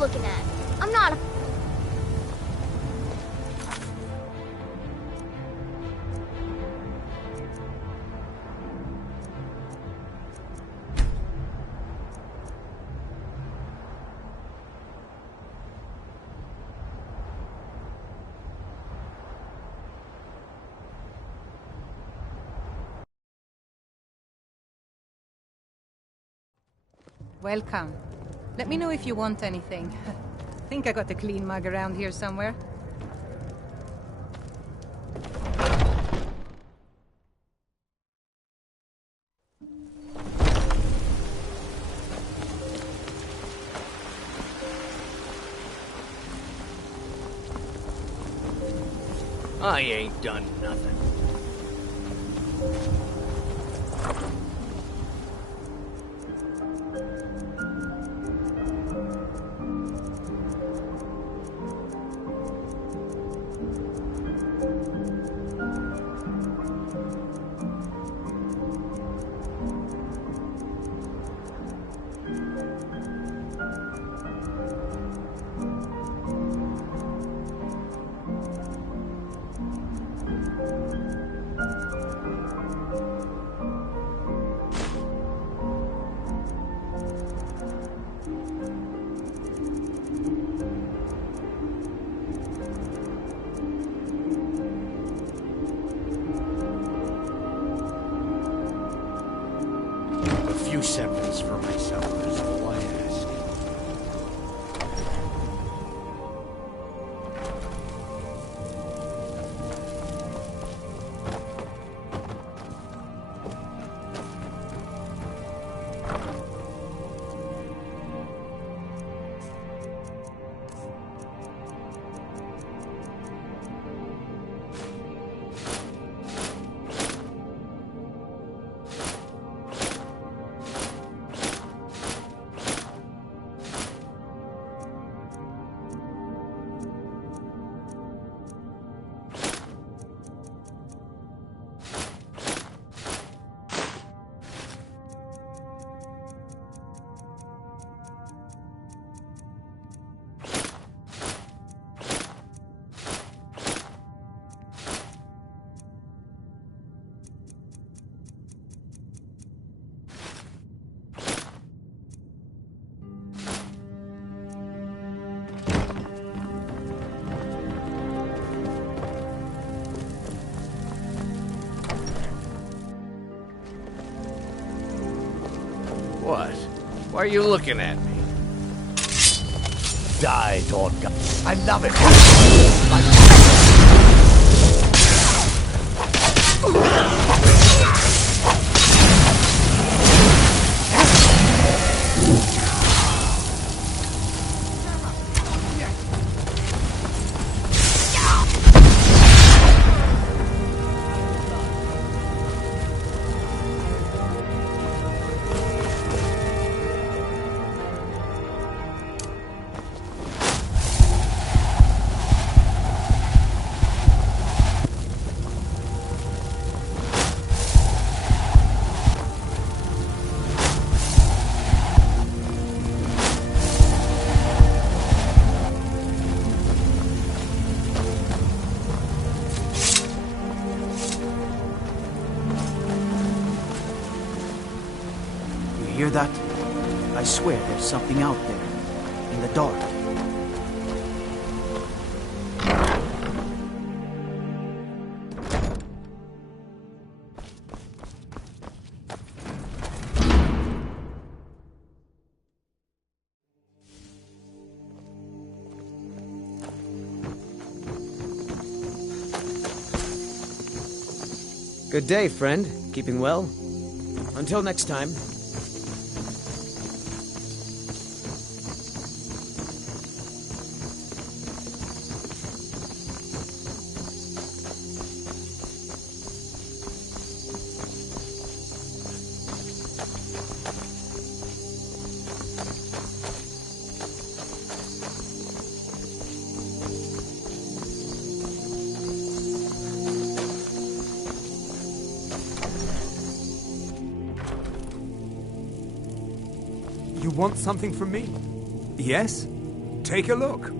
looking at? I'm not a... Welcome. Let me know if you want anything. Think I got a clean mug around here somewhere. I ain't done nothing. Seconds for myself is all I ask. What? Why are you looking at me? Die, Torga. I love it. Hear that? I swear there's something out there, in the dark. Good day, friend. Keeping well? Until next time. You want something from me? Yes? take a look.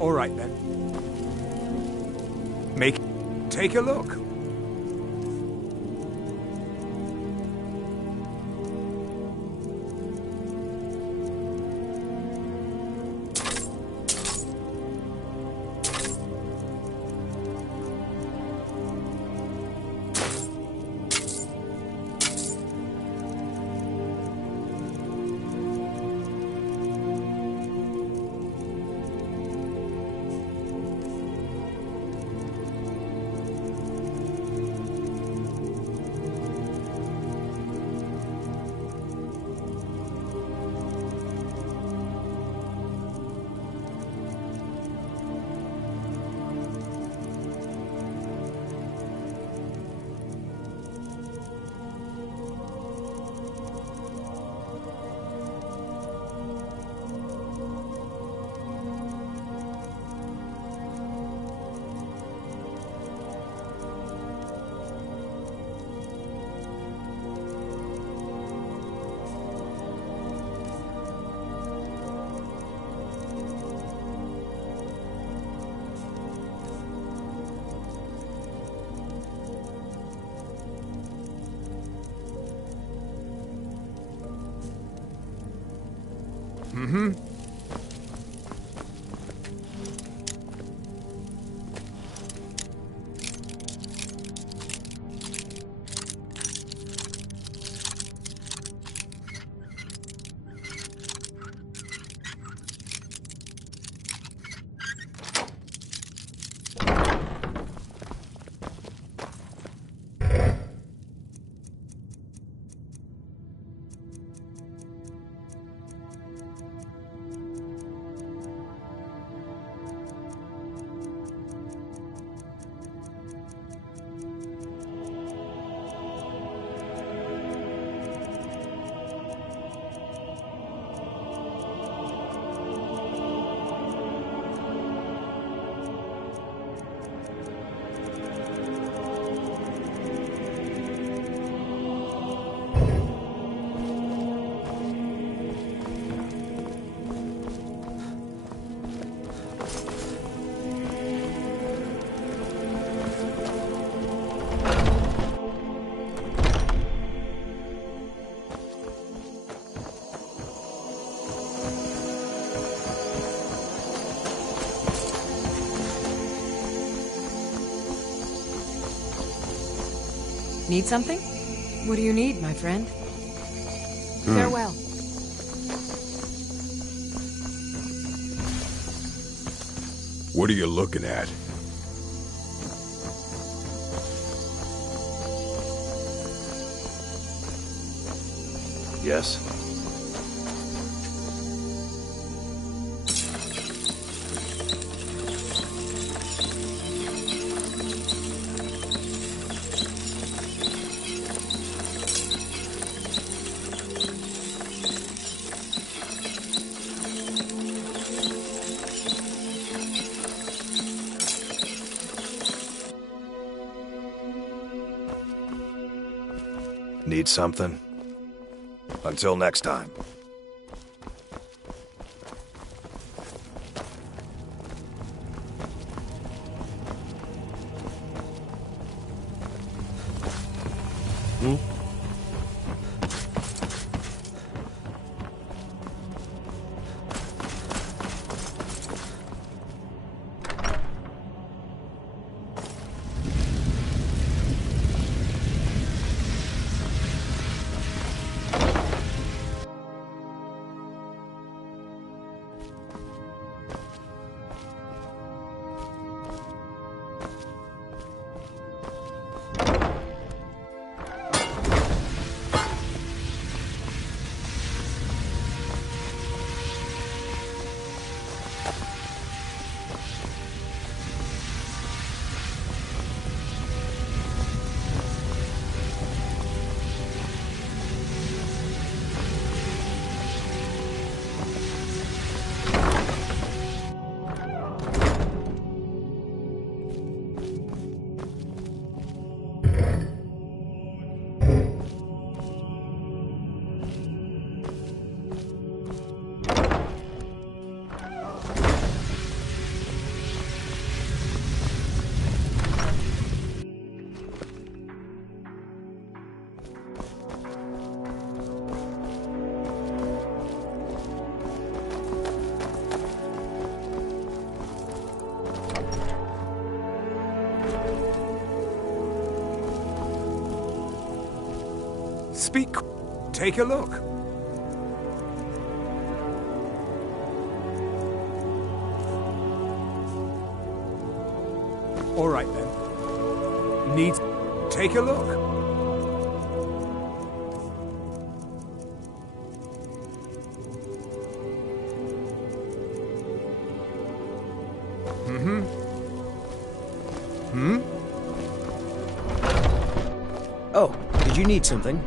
All right, then. Take a look. Mm-hmm. Need something? What do you need, my friend? Farewell. What are you looking at? Yes? Need something? Until next time. Speak. Take a look. All right then. Needs. Take a look. Oh, did you need something?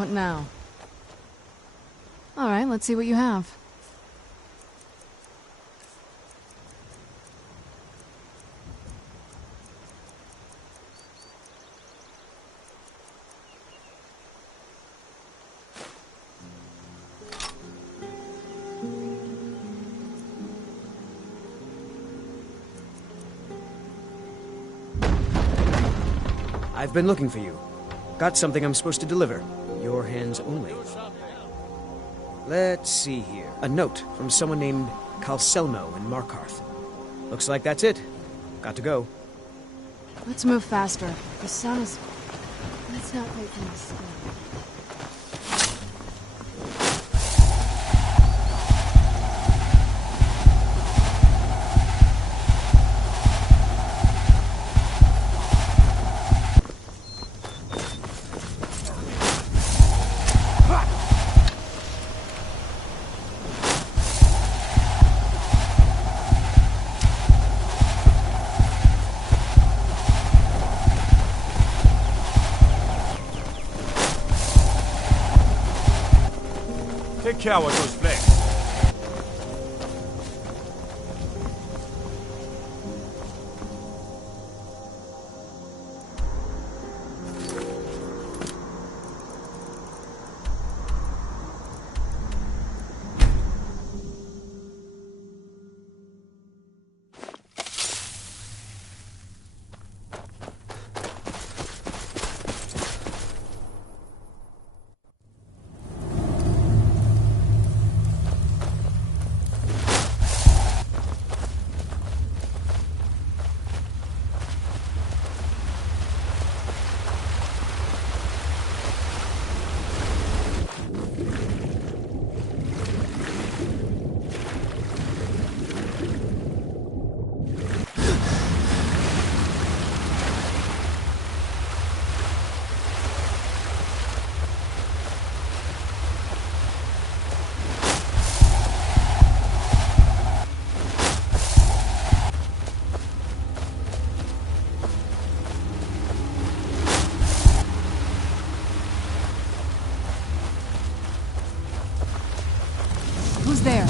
What now? Alright, let's see what you have. I've been looking for you. Got something I'm supposed to deliver. Your hands only. Let's see here. A note from someone named Calselmo in Markarth. Looks like that's it. Got to go. Let's move faster. The sun is... Let's not wait for my skin. Take care with those flames. Who's there?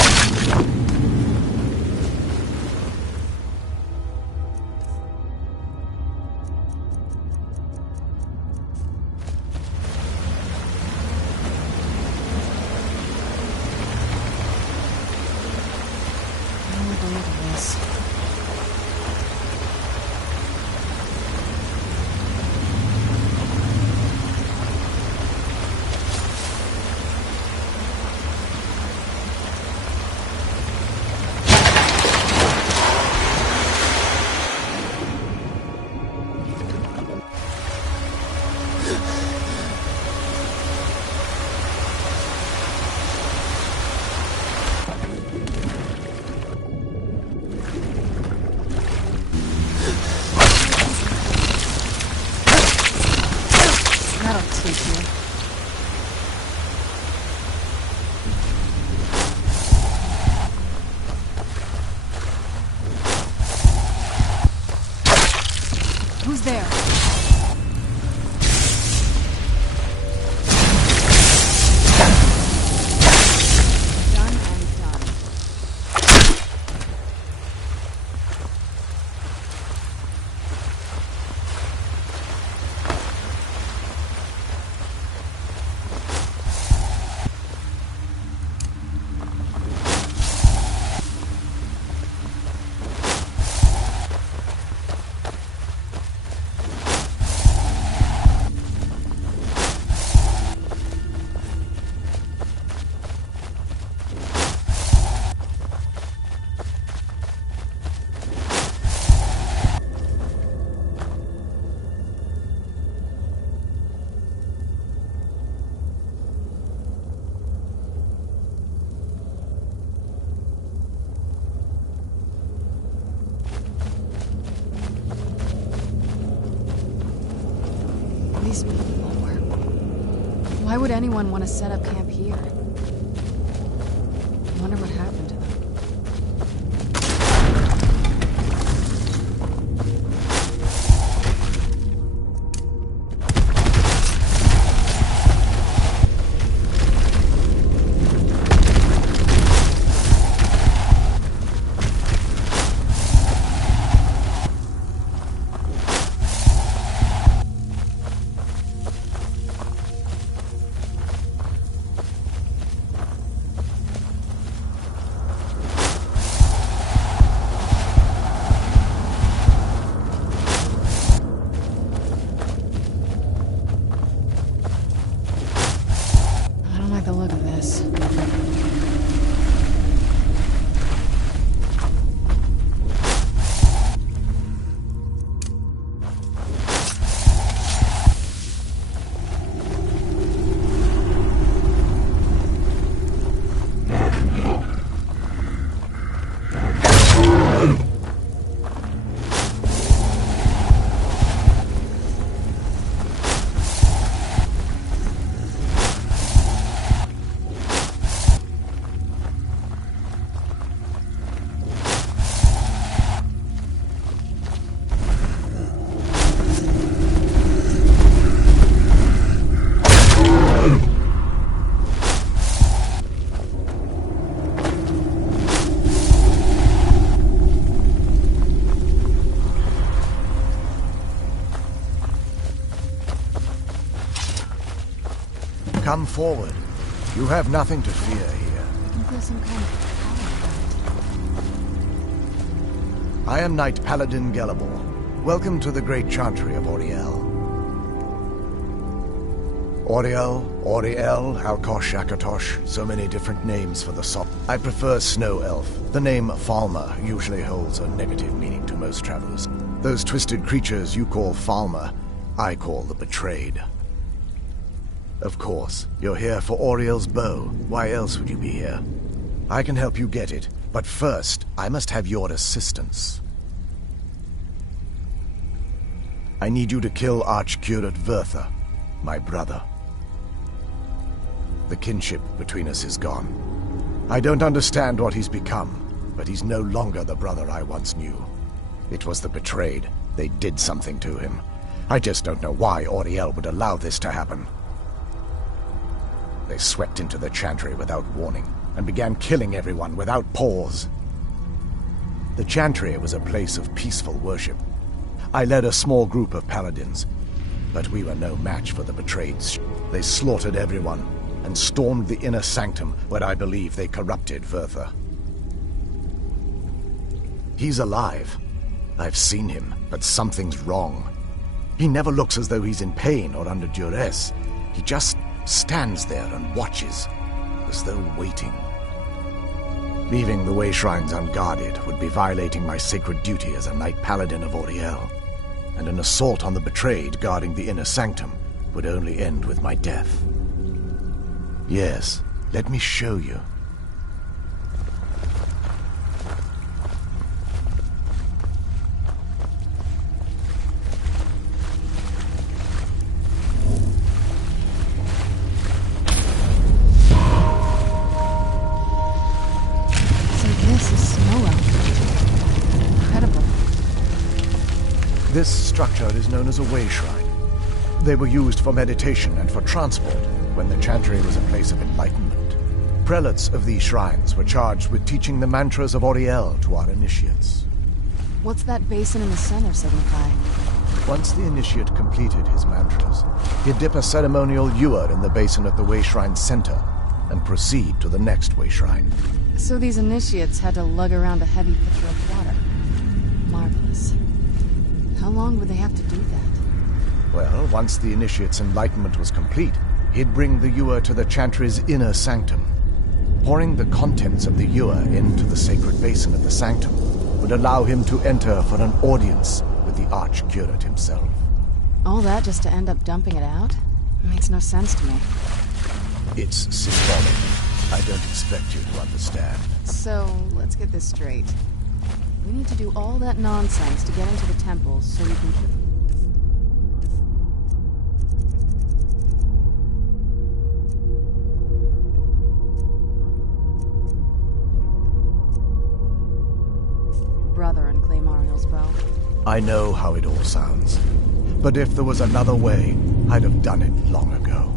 Who's there? Done and done. These people lower. Why would anyone want to set up camp here? I wonder what happened to them. Come forward. You have nothing to fear here. I can feel some kind of power. I am Knight Paladin Gelabor. Welcome to the Great Chantry of Auriel. Auriel, Alkosh, Akatosh, so many different names for the salt. I prefer Snow Elf. The name Falmer usually holds a negative meaning to most travelers. Those twisted creatures you call Falmer, I call the Betrayed. Of course, you're here for Auriel's bow. Why else would you be here? I can help you get it, but first, I must have your assistance. I need you to kill Archcurate Vertha, my brother. The kinship between us is gone. I don't understand what he's become, but he's no longer the brother I once knew. It was the Betrayed. They did something to him. I just don't know why Auriel would allow this to happen. They swept into the Chantry without warning, and began killing everyone without pause. The Chantry was a place of peaceful worship. I led a small group of paladins, but we were no match for the Betrayed. They slaughtered everyone, and stormed the inner sanctum where I believe they corrupted Vertha. He's alive. I've seen him, but something's wrong. He never looks as though he's in pain or under duress. He just stands there and watches, as though waiting. Leaving the way shrines unguarded would be violating my sacred duty as a Knight Paladin of Auriel, and an assault on the Betrayed guarding the inner sanctum would only end with my death. Yes, let me show you. This structure is known as a way shrine. They were used for meditation and for transport when the Chantry was a place of enlightenment. Prelates of these shrines were charged with teaching the mantras of Auriel to our initiates. What's that basin in the center signify? Once the initiate completed his mantras, he'd dip a ceremonial ewer in the basin at the way shrine's center and proceed to the next way shrine. So these initiates had to lug around a heavy pitcher of water. Marvelous. How long would they have to do that? Well, once the initiate's enlightenment was complete, he'd bring the ewer to the Chantry's inner sanctum. Pouring the contents of the ewer into the sacred basin of the sanctum would allow him to enter for an audience with the Archcurate himself. All that just to end up dumping it out? Makes no sense to me. It's symbolic. I don't expect you to understand. So, let's get this straight. We need to do all that nonsense to get into the temples so we can... Brother and claim Ariel's bow. I know how it all sounds. But if there was another way, I'd have done it long ago.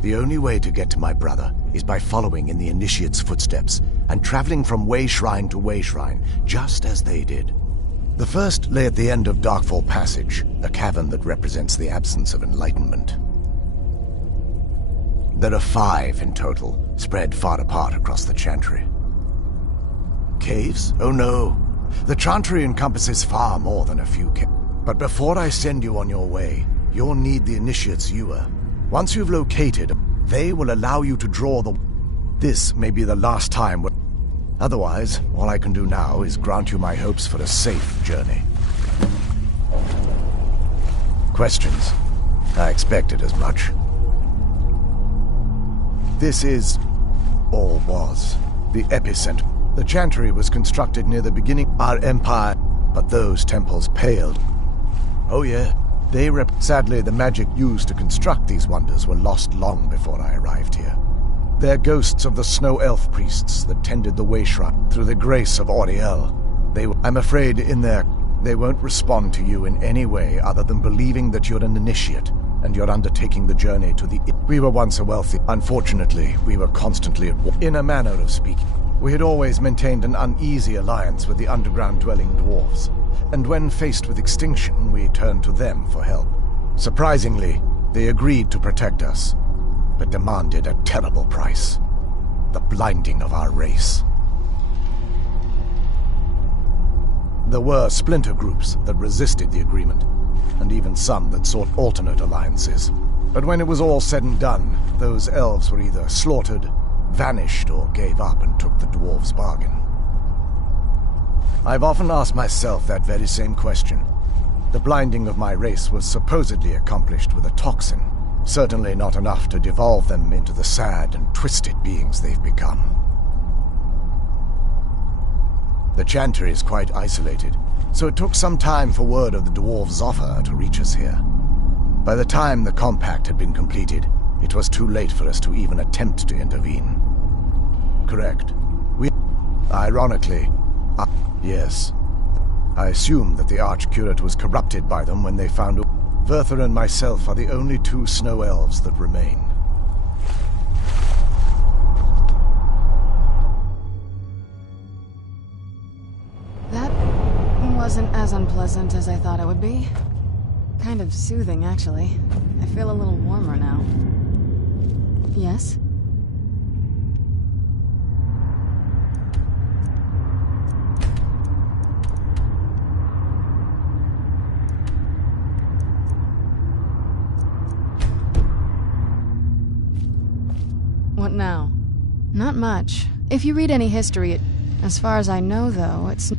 The only way to get to my brother is by following in the initiate's footsteps and traveling from way shrine to way shrine, just as they did. The first lay at the end of Darkfall Passage, a cavern that represents the absence of enlightenment. There are 5 in total, spread far apart across the Chantry. Caves? Oh no. The Chantry encompasses far more than a few caves. But before I send you on your way, you'll need the initiate's ewer. Once you've located, they will allow you to draw the... This may be the last time... Otherwise, all I can do now is grant you my hopes for a safe journey. Questions? I expected as much. This is... or was... the epicenter. The Chantry was constructed near the beginning of our empire, but those temples paled. Oh yeah, sadly, the magic used to construct these wonders were lost long before I arrived here. They're ghosts of the snow elf priests that tended the way shrine through the grace of Auriel. I'm afraid they won't respond to you in any way other than believing that you're an initiate and you're undertaking the journey to the... We were once a wealthy... Unfortunately, we were constantly at war. In a manner of speaking, we had always maintained an uneasy alliance with the underground-dwelling dwarves, and when faced with extinction, we turned to them for help. Surprisingly, they agreed to protect us. but demanded a terrible price. The blinding of our race. There were splinter groups that resisted the agreement, and even some that sought alternate alliances. But when it was all said and done, those elves were either slaughtered, vanished, or gave up and took the dwarves' bargain. I've often asked myself that very same question. The blinding of my race was supposedly accomplished with a toxin, certainly not enough to devolve them into the sad and twisted beings they've become. The Chantry is quite isolated, so it took some time for word of the dwarves' offer to reach us here. By the time the compact had been completed, it was too late for us to even attempt to intervene. Correct. Ironically, yes. I assume that the Archcurate was corrupted by them when they found Verther and myself are the only two snow elves that remain. That wasn't as unpleasant as I thought it would be. Kind of soothing, actually. I feel a little warmer now. Yes? What now? Not much. If you read any history, as far as I know, though, it's...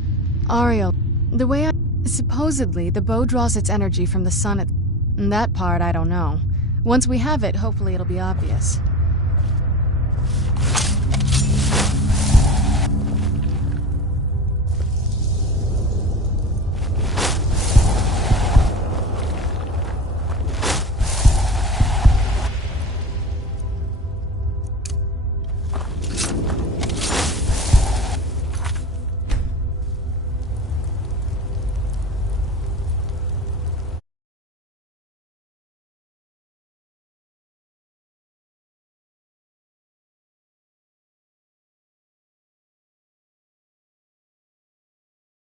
Ariel, the way I... Supposedly, the bow draws its energy from the sun. That part, I don't know. Once we have it, hopefully it'll be obvious.